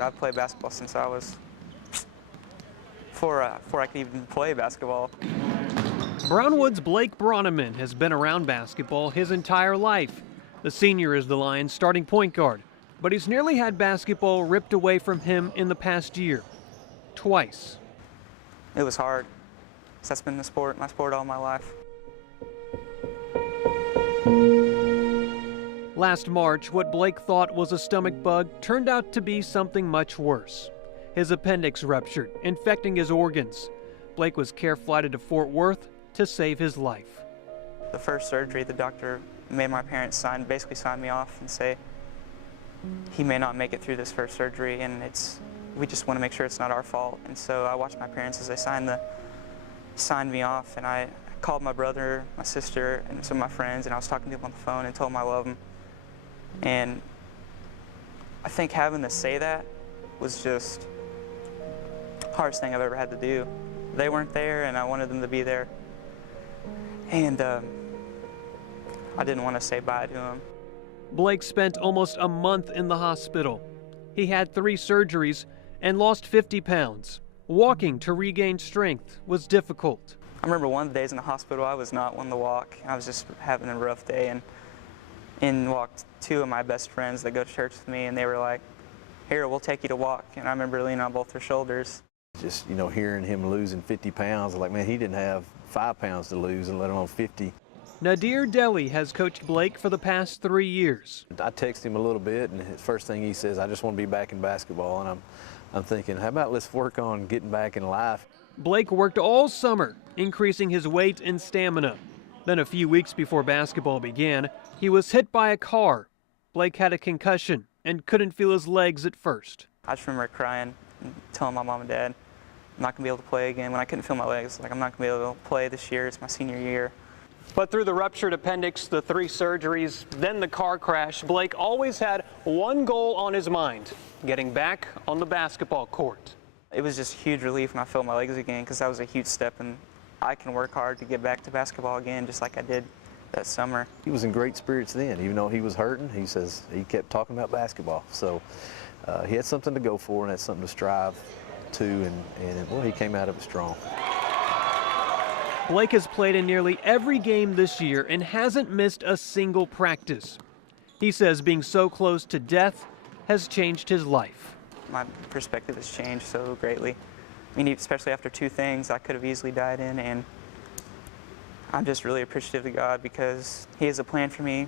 I've played basketball since I was, before I could even play basketball. Brownwood's Blake Bronniman has been around basketball his entire life. The senior is the Lions' starting point guard, but he's nearly had basketball ripped away from him in the past year. Twice. It was hard, 'cause that's been my sport all my life. Last March, what Blake thought was a stomach bug turned out to be something much worse. His appendix ruptured, infecting his organs. Blake was care-flighted to Fort Worth to save his life. The first surgery, the doctor made my parents basically sign me off and say he may not make it through this first surgery, and we just want to make sure it's not our fault. And so I watched my parents as they signed me off, and I called my brother, my sister, and some of my friends, and I was talking to them on the phone and told them I love them. And I think having to say that was just the hardest thing I've ever had to do. They weren't there, and I wanted them to be there. And I didn't want to say bye to them. Blake spent almost a month in the hospital. He had 3 surgeries and lost 50 pounds. Walking to regain strength was difficult. I remember one of the days in the hospital, I was not one to walk. I was just having a rough day, and in walked 2 of my best friends that go to church with me, and they were like, "Here, we'll take you to walk." And I remember leaning on both their shoulders. Just, hearing him losing 50 pounds, like, man, he didn't have 5 pounds to lose, and let alone 50. Nadir Deli has coached Blake for the past 3 years. I text him a little bit, and his first thing he says, "I just want to be back in basketball." And I'm thinking, how about let's work on getting back in life? Blake worked all summer, increasing his weight and stamina. Then a few weeks before basketball began, he was hit by a car. Blake had a concussion and couldn't feel his legs at first. I just remember crying and telling my mom and dad, I'm not going to be able to play again. When I couldn't feel my legs, like, I'm not going to be able to play this year. It's my senior year. But through the ruptured appendix, the 3 surgeries, then the car crash, Blake always had one goal on his mind: getting back on the basketball court. It was just huge relief when I felt my legs again, because that was a huge step, and I can work hard to get back to basketball again, just like I did that summer. He was in great spirits then, even though he was hurting. He says he kept talking about basketball. So he had something to go for and had something to strive to, and well, he came out of it strong. Blake has played in nearly every game this year and hasn't missed a single practice. He says being so close to death has changed his life. My perspective has changed so greatly. I mean, especially after 2 things I could have easily died in, and I'm just really appreciative of God because He has a plan for me.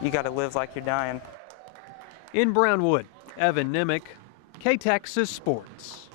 You got to live like you're dying. In Brownwood, Evan Nemec, KTXS Sports.